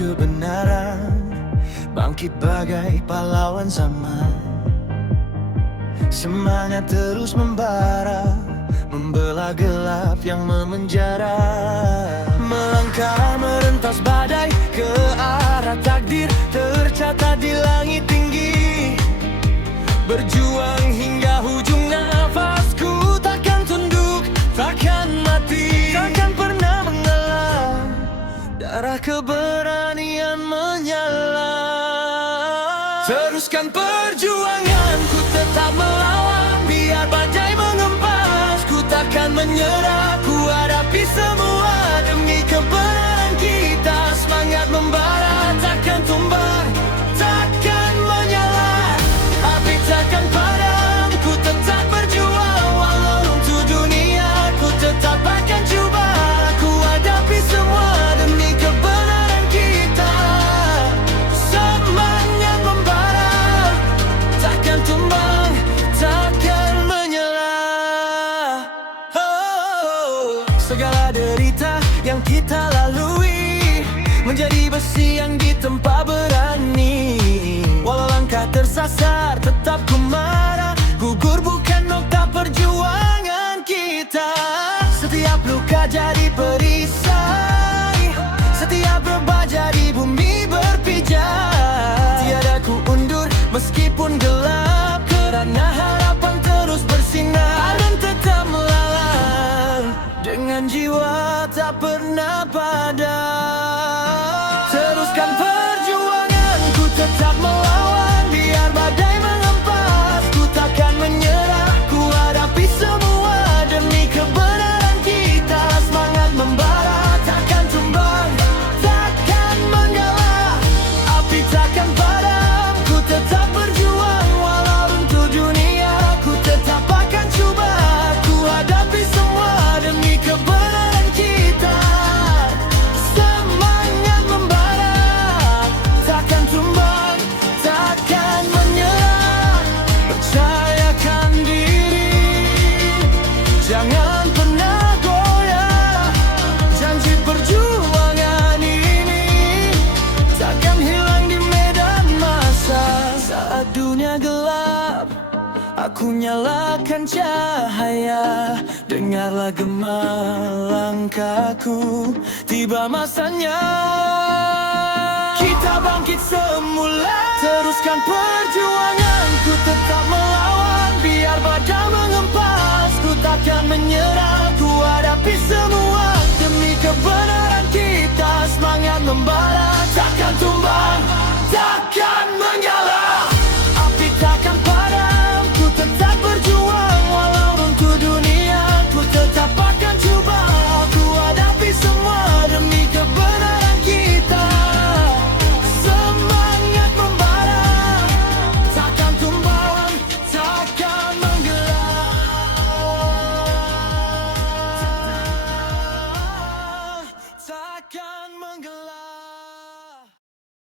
kebenaran Bangkit bagai pahlawan zaman Semangat terus membara Membelah gelap yang memenjara. Melangkah merentas badai Ke arah takdir Tercatat di langit tinggi. Berjuang hingga hujung nafasku Takkan tunduk, takkan mati. Takkan pernah mengalah Darah keberanian Teruskan perjuangan Ku tetap melawan Biar badai mengempas. Ku takkan menyerah Ku hadapi semua yang kita lalui Menjadi besi yang ditempa berani. Walau langkah tersasar tetap ku marah Gugur bukan Jiwa tak pernah padam dunia gelap Aku nyalakan cahaya. Dengarlah gema langkahku Tiba masanya. Kita bangkit semula Teruskan perjuangan Ku tetap melawan Biar badai mengempas. Ku takkan menyerah